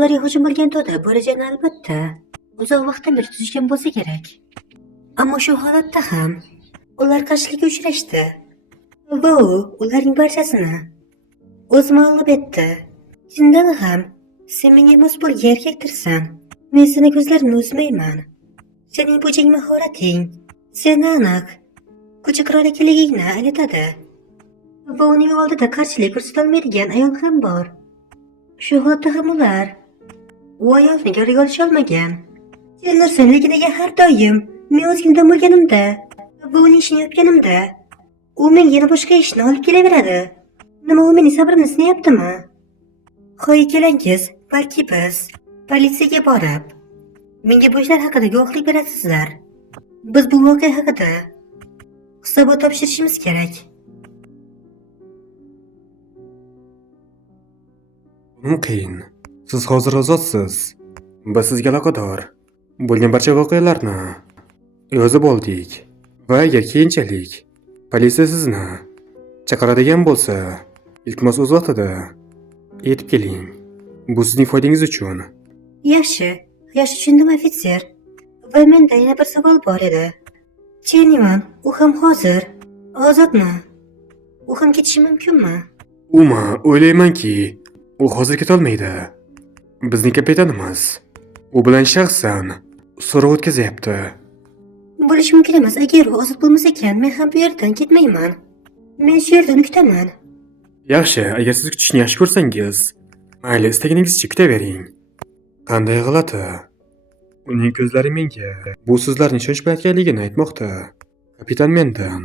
ularga hujum bo'lganda bo'lajagini albatta uzoq vaqtdan beri tuzishgan bo'lsa kerak. Ammo shu holatda ham ular qarshilikka uchrashdi va ularning barchasini o'z mag'lub etdi. Chindan ham sen menga mos bo'lgan erkakdirsan. Men seni ko'zlarimni uzmayman. Sening bu jang mahorating seni aniq kuchi qiroliligingni anglatadi. Va uning oldida qarshilik ko'rsatolmaydigan ayol ham bor. Shu holatda ham ular u ayolni gariga olisholmagan. Senlar lekin har doim men o'zimdan bo'lganimda va uning ishini yapganimda u menga yana boshqa ishni olib kelaveradi. Nima u mening sabrimni sinayaptimi? Qo'y kelangiz, balki biz politsiyaga borib menga bu ishlar haqida guvohlik berasizlar. Biz bu voqea haqida hisobot topshirishimiz kerak. Qiyin. Siz hozir ozodsiz. Biz sizga aloqador bo'lgan barcha voqealarni yozib oldik. Va agar keyinchalik politsiya sizni chaqiradigan bo'lsa, iltimos o'z vaqtida yetib keling. Bu sizning foydangiz uchun. Yaxshi tushundim ofitser. Va menda yana bir savol bor edi. Cheniman, u ham hozir ozodmi? U ham ketishi mumkinmi? O'ylaymanki, u hozir ketolmaydi. Bizning kapitanimiz u bilan shaxsan so'rov o'tkazyapti. Bo'lishi mumkin emas. Agar u ozod bo'lmasa ekan, men ham bu yerdan ketmayman. Men shu yerda nuktaman. Yaxshi, agar siz kutishni yaxshi ko'rsangiz, mayli, istaganingizcha kutavering. Qanday g'alati. Uning ko'zlari menga bu so'zlarni ishonch qilayotganligini aytmoqda. Kapitan mendan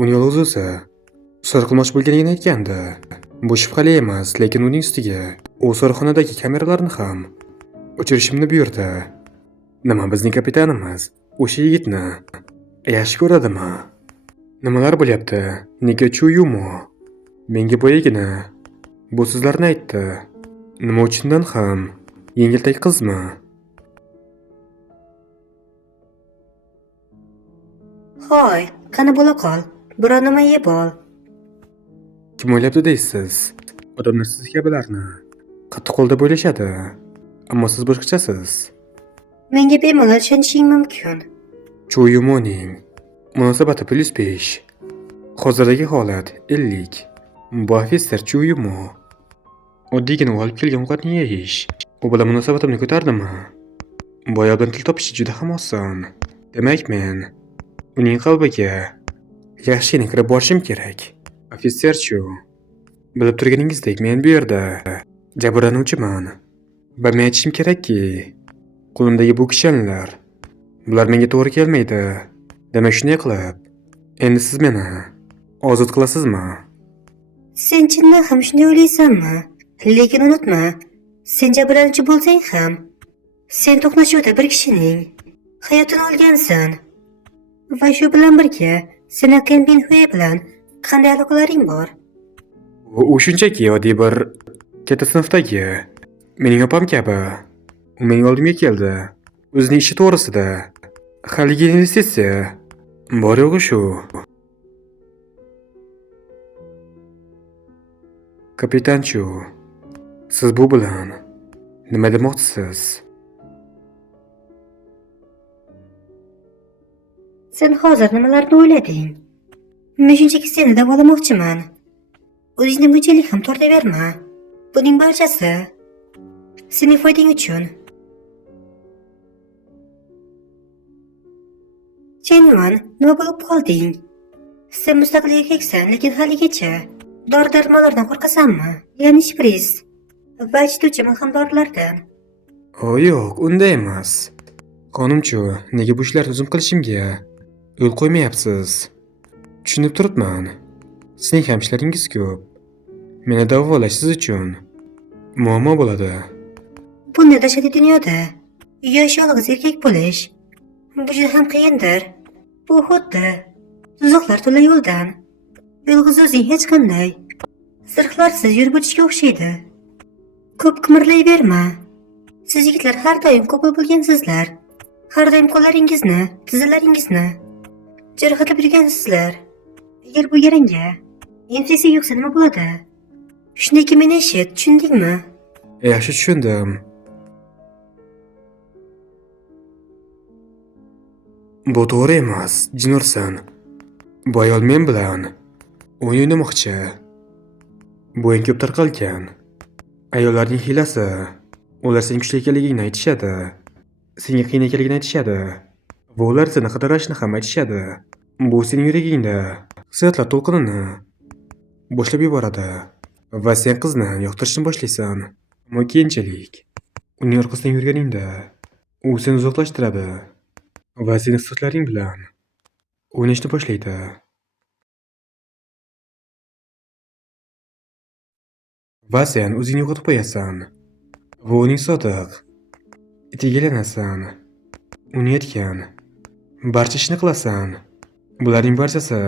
uni yolg'iz o'zi so'roq qilmoqchi bo'lganligini aytgandi. Bu shubhali emas, lekin uning ustiga u so'roqxonadagi kameralarni ham o'chirishimni buyurdi. Nima bizning kapitanimiz o'sha yigitni yaxshi ko'radimi? Nimalar bo'lyapti? Nega Chuyumo menga boyagina bu so'zlarni aytdi? Nima uchundan ham yengiltak qizmi? Hoy, qani bo'la qol. Biror nima yeb ol. Kim o'ylabdi deysiz? Odamlar siz kabilarni qattiq qo'lda bo'lishadi, ammo siz boshqachasiz. Menga bemalol ishonishing mumkin. Chuyumoning munosabati +5. Hozirdagi holat 50. Bu ofitser Chuyumo oddiygina olib kelgan ovqatni yeyish, u bilan munosabatimni ko'tardimi? Bu ayol bilan til topish juda ham oson. Demak, men uning qalbiga yaxshigina kirib borishim kerak. Ofitser-chu, bilib turganingizdek, men bu yerda jabrlanuvchiman. Va men aytishim kerakki, qo'limdagi bu kishanlar bular menga to'g'ri kelmaydi. Demak, shunday qilib, endi siz meni ozod qilasizmi? Sen chindan ham shunday o'ylaysanmi? Lekin unutma, sen jabrlanuvchi bo'lsang ham, sen to'qnashuvda bir kishining hayotini olgansan. Va shu bilan birga, sening Kenbin Hui bilan qanday aloqalaring bor? U shunchaki oddiy bir katta sinfdagi mening opam kabi. U mening oldimga keldi. O'zining ishi to'g'risida haligi investitsiya bor-yo'g'i shu. Kapitanchu, siz bu bilan nima demoqchisiz? Sen hozir nimalarni o'ylading? Men shunchaki seni davolamoqchiman. O'zingni bunchalik ham tortaverma. Buning barchasi sening foydang uchun. Cheniman, nima bo'lib qolding? Sen mustaqil erkaksan, lekin haligacha dori-darmonlardan qo'rqasanmi? Ya'ni shpris va ichituvchi malhamdorlardan. Yo'q, unday emas. Qonimchu, nega bu ishlarni o'zim qilishimga yo'l qo'ymayapsiz? Tushunib turibman. Sizning ham ishlaringiz ko'p. Meni davolash siz uchun muammo bo'ladi. Bunday dahshatli dunyoda yosh yolg'iz erkak bo'lish bu juda ham qiyindir. Bu xuddi tuzoqlar to'la yo'ldan yolg'iz o'zing hech qanday zirhlarsiz yurib o'tishga o'xshaydi. Ko'p qimirlayverma. Siz yigitlar har doim ko'p bo'lgansizlar. Har doim qo'llaringizni, tizzalaringizni jarohatlab yurgansizlar. Agar bu yarangga infeksiya yuqsa nima bo'ladi? Shundaki meni eshit, tushundingmi? Yaxshi tushundim. Bu to'g'ri emas, Jinursan. Bu ayol men bilan o'yin o'ynamoqchi. Bu eng ko'p tarqalgan. Ayollarning hiylasi. Ular sen kuchli ekanligingni aytishadi. Senga qiyin ekanligini aytishadi. Va ular seni qidirishni ham aytishadi. Bu sening yuragingda hissiyotlar to'lqinini boshlab yuboradi. Va sen qizni yoqtirishni boshlaysan. Ammo keyinchalik uning orqasidan yurganingda u seni uzoqlashtiradi va sening sirtlaring bilan o'ynashni boshlaydi. Va sen o'zingni yo'qotib qo'yasan va uning sodiq itiga aylanasan. Uni aytgan barcha ishni qilasan. Bularning barchasi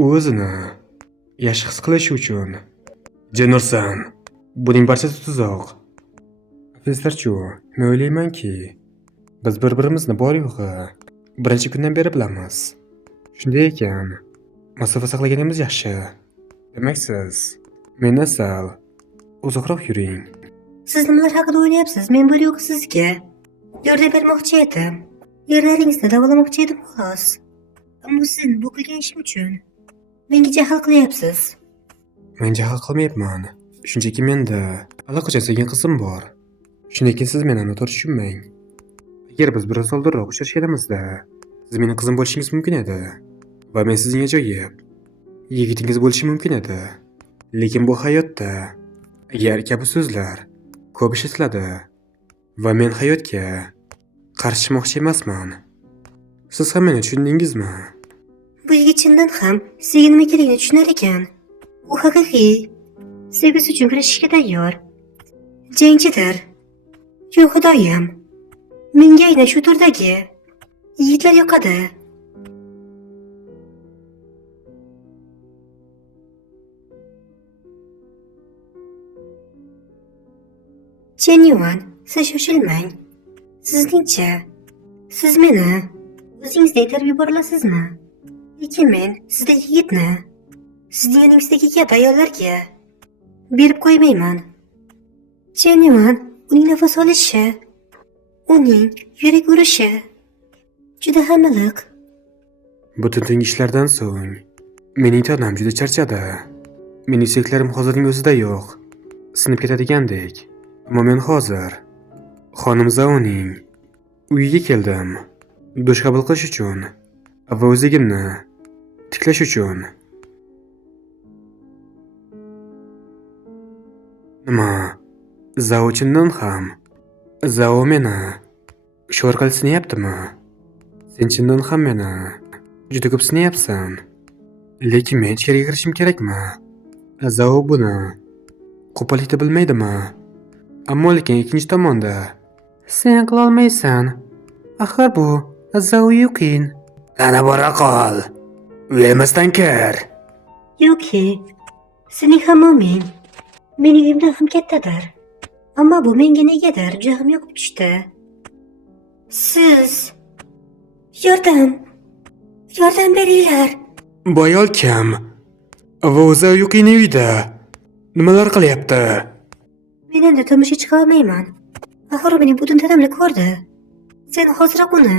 u o'zini yaxshi his qilishi uchun. Jinursan, buning barchasi tuzoq. Afsuslarchu, men o'ylaymanki, biz bir-birimizni bor yo'g'i birinchi kundan beri bilamiz. Shunday ekan, masofa saqlaganimiz yaxshi. Demak siz mendan sal uzoqroq yuring. Siz nimalar haqida o'ylayapsiz? Men bir yo'q sizga yordam bermoqchi edim. Yerlaringizni davolamoqchi edim xolos. Ammo siz bu qilgan ishim uchun menga jahl qilyapsiz. Men jahl qilmayapman. Shunchaki menda allaqachon sevgan qizim bor. Shundan keyin siz meni noto'g'ri tushunmang. Agar biz biroz oldinroq uchrashganimizda, siz mening qizim bo'lishingiz mumkin edi. Va men sizning ajoyib yigitingiz bo'lishim mumkin edi. Lekin bu hayotda agar kabi so'zlar ko'p ishlatiladi va men hayotga qarshi chiqmoqchi emasman. Siz ham meni tushundingizmi? Bu yigit chindan ham sizga nima kerakligini tushunar ekan. U haqiqiy sevgisi uchun kurashishga tayyor. Jangchidir. Yo xudoyim. Menga aynan shu turdagi yigitlar yoqadi. Genuine, siz shoshilmang. Sizningcha, siz meni o'zingizga aytarib yubora olasizmi? Lekin men sizda yigitni sizning yoningizdagi kabi ayollarga berib qo'ymayman. Genuine, uning nafas olishi, uning yurak urishi juda ham iliq. Butun tungi ishlardan so'ng mening tanam juda charchadi. Mening suyaklarim hozirning o'zida yo'q. Sinib ketadigandek. Ammo men hozir xonim Zaoning uyiga keldim. Dush qabul qilish uchun va o'zligimni tiklash uchun. Nima? Zao chindan ham Zao meni shu orqali sinayaptimi? Sen chindan ham meni juda ko'p sinayapsan. Lekin men ichkariga kirishim kerakmi? Zao buni qo'pollikda bilmaydimi? Ammo lekin ikkinchi tomonda sen qila olmaysan. Axir bu Zao Yuqin. Ana bora qol. Uyalmasdan kir. Yoki, sening hammoming mening uyimdan ham kattadir. Ammo bu menga negadir juda ham yoqib tushdi. Siz yordam beringlar. Bu ayol kim? Va o'zi Yuqinning uyida nimalar qilyapti? Men endi turmushga chiqa olmayman. Axir u mening butun tanamni ko'rdi. Sen hoziroq uni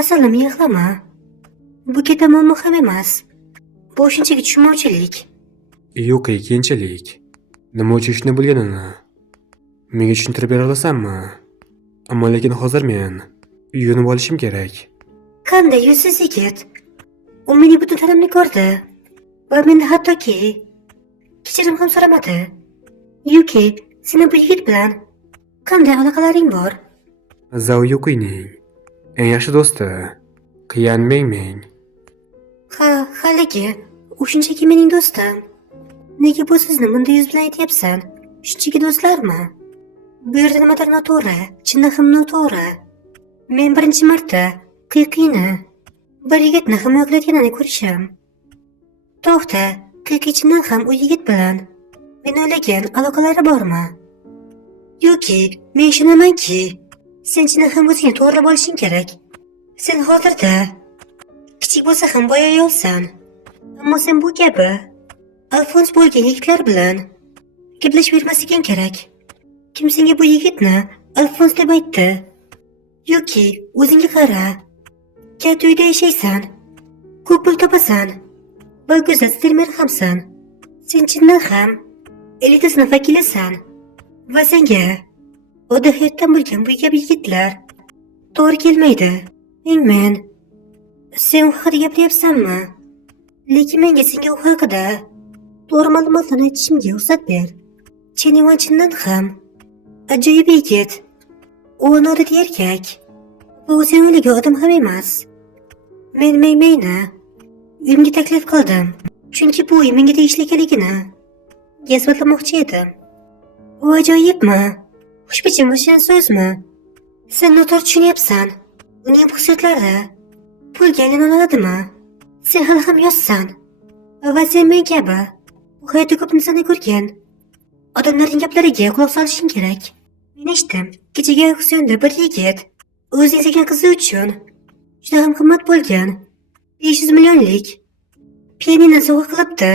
asalni yig'lama. Bu katta muammo ham emas. Bu shunchaki tushunmovchilik. Yo'q, keyinchalik. Nima uchun shuni bilganini menga tushuntirib bera olasanmi? Ammo lekin hozir men uyini olishim kerak. Qanday yuzsiz yigit? U mening butun tanamni ko'rdi. Va mendan hattoki kechirim ham so'ramadi. Yuki, sening bu yigit bilan qanday aloqalaring bor? Zao Yuqining eng yaxshi do'sti Qiyan Mengmeng. Haligi, u shunchaki mening do'stim. Nega bu sizni bunday yuz bilan aytyapsan? Shunchaki do'stlarmi? Bu yerda nimadir noto'g'ri, chindan ham noto'g'ri. Men birinchi marta Qiqini bir yigitni himoya qilayotganini ko'rishim. To'xta, Qiqi chindan ham u yigit bilan men o'ylagan aloqalari bormi? Yoki, men ishonamanki, sen chindan ham o'zingni to'g'rilab olishing kerak. Sen hozirda kichik bo'lsa ham boy ayolsan. Ammo sen bu kabi alfons bo'lgan yigitlar bilan gaplashib yurmasliging kerak. Kim senga bu yigitni alfons deb aytdi? Yoki o'zingga qara. katta uyda yashaysan, ko'p pul topasan va go'zal stermer hamsan. Sen chindan ham elita sinf vakilisan va senga oddiy hayotdan bo'lgan bu kabi yigitlar to'g'ri kelmaydi. Men sen u haqida gapiryapsanmi? Lekin menga senga u haqida to'g'ri ma'lumotlarni aytishimga ruxsat ber. Chenivan chindan ham ajoyib yigit. U noodatiy erkak. Bu sen o'ylagan odam ham emas. Men uyimga taklif qildim. Chunki bu uy menga tegishli ekanligini isbotlamoqchi edim. U ajoyibmi? Xushbichim shirin so'zmi? Sen noto'g'ri tushunyapsan. Uning xususiyatlari pulga aylana oladimi? Sen hali ham yoshsan va sen men kabi bu hayotda ko'p narsani ko'rgan odamlarning gaplariga quloq solishing kerak. Men eshitdim, kechagi auksionda bir yigit o'zining sevgan qizi uchun juda ham qimmat bo'lgan 500 millionlik pianino sovg'a qilibdi.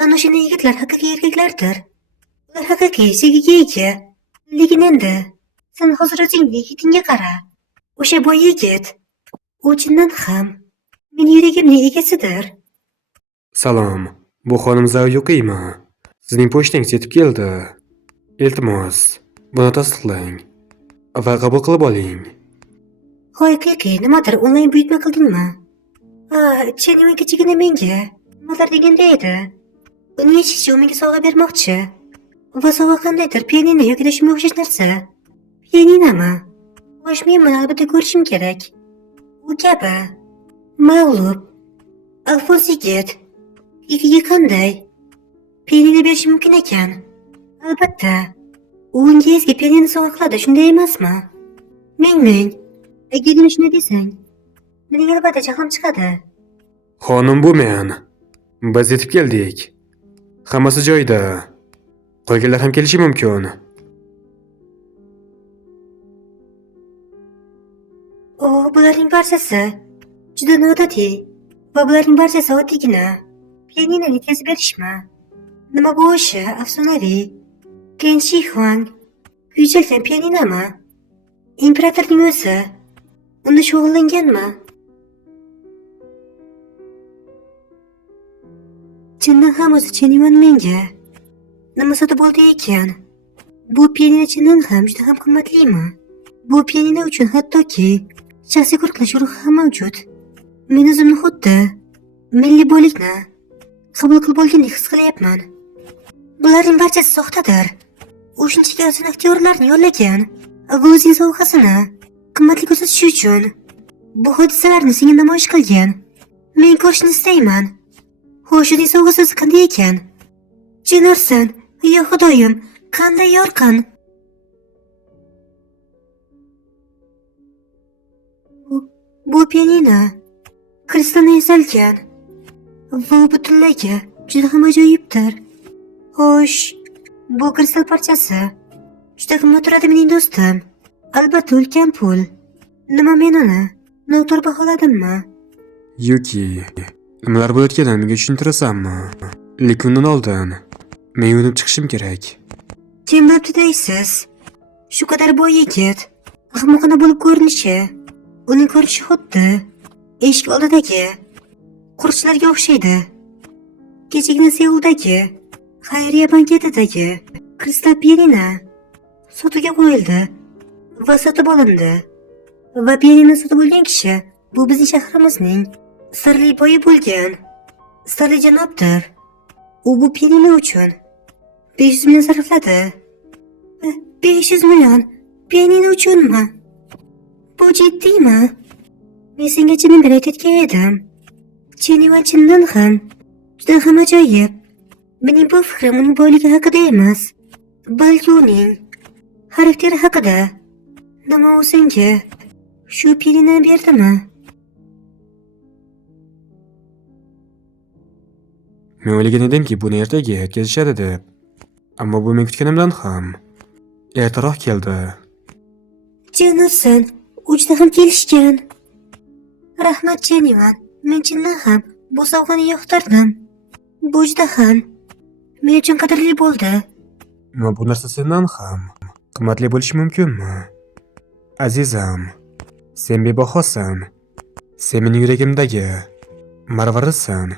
Ana o'shanday yigitlar haqiqiy erkaklardir. Ular haqiqiy sevgiga ega. Lekin endi sen hozir o'zingning yigitingga qara. O'sha boy yigit u chindan ham mening yuragimning egasidir. Salom. Bu xonim Zao yo'qmi? Sizning pochtangiz yetib keldi. Iltimos, buni tasdiqlang va qabul qilib oling. Haqiqiy nimadir onlayn buyurtma qildingmi? Chenivan kechagina menga nimalar deganda edi. Uni eshitishi u menga sovg'a bermoqchi. Va sovg'a qandaydir pianino yoki shunga o'xshash narsa. Pianinomi? Xo'sh, men buni albatta ko'rishim kerak. U kabi mag'lub alfons yigit ikiga qanday pianino berishi mumkin ekan? Albatta u unga eski pianino sovg'a qiladi, shunday emasmi? Ming agar men shunday desang mening albatta jahlim chiqadi. Xonim, bu men. Biz yetib keldik. Hammasi joyida. Qolganlar ham kelishi mumkin. Bularning barchasi juda noodatiy va bularning barchasi oddiygina pianinoni yetkazib berishmi? Nima bu o'sha afsonaviy Qin Shi Huang yuychalgan pianinomi? Imperatorning o'zi unda shug'ullanganmi? Chindan ham o'zi Chenivan menga nima sotib oldi ekan? Bu pianino chindan ham juda ham qimmatlimi? Bu pianino uchun hattoki shaxsiy qo'riqlash guruhi ham mavjud. Men o'zimni xuddi milliy boylikni qabul qilib olgandek his qilyapman. Bularning barchasi soxtadir. U shunchaki arzon aktyorlarni yollagan va o'zining sovg'asini qimmatli ko'rsatish uchun bu hodisalarni senga namoyish qilgan. Men ko'rishni istayman. Xo'sh, uning sovg'asi qanday ekan? Jinursan, yo xudoyim, qanday yorqin. Bu pianino kristaldan yasalgan va butunligi juda ham ajoyibdir. Xo'sh, bu kristal parchasi juda qimmat turadi mening do'stim. Albatta ulkan pul. Nima men uni noto'g'ri baholadimmi? Yuki, nimalar bo'layotganini menga tushuntirasanmi? Lekin undan oldin men yo'nib chiqishim kerak. Kim bilibdi deysiz? Shu qadar boy yigit ahmoqona bo'lib ko'rinishi, uning ko'rinishi xuddi eshik oldidagi qo'riqchilarga o'xshaydi. Kechagina Seuldagi xayriya banketidagi kristal pianino sotuvga qo'yildi va sotib olindi. Va pianino sotib olgan kishi bu bizning shahrimizning sirli boyi bo'lgan sirli janobdir. U bu pianino uchun 500 million sarfladi. 500 million pianino uchunmi? Bu jiddiymi? Men senga chindan aytayotgan edim. Chenivan chindan ham juda ham ajoyib. Mening bu fikrim uning boyligi haqida emas, balki uning xarakteri haqida. Nima u senga shu pianino berdimi? Men o'ylagan edimki, buni ertaga yetkazishadi deb. Ammo bu men kutganimdan ham ertaroq keldi. Jinursan, u juda ham kelishgan. Rahmat Chenivan, men chindan ham bu sovg'ani yoqtirdim. Bu juda ham men uchun qadrli bo'ldi. Ammo bu narsa sendan ham qimmatli bo'lishi mumkinmi? Azizam, sen bebahosan. Sen mening yuragimdagi marvarisan.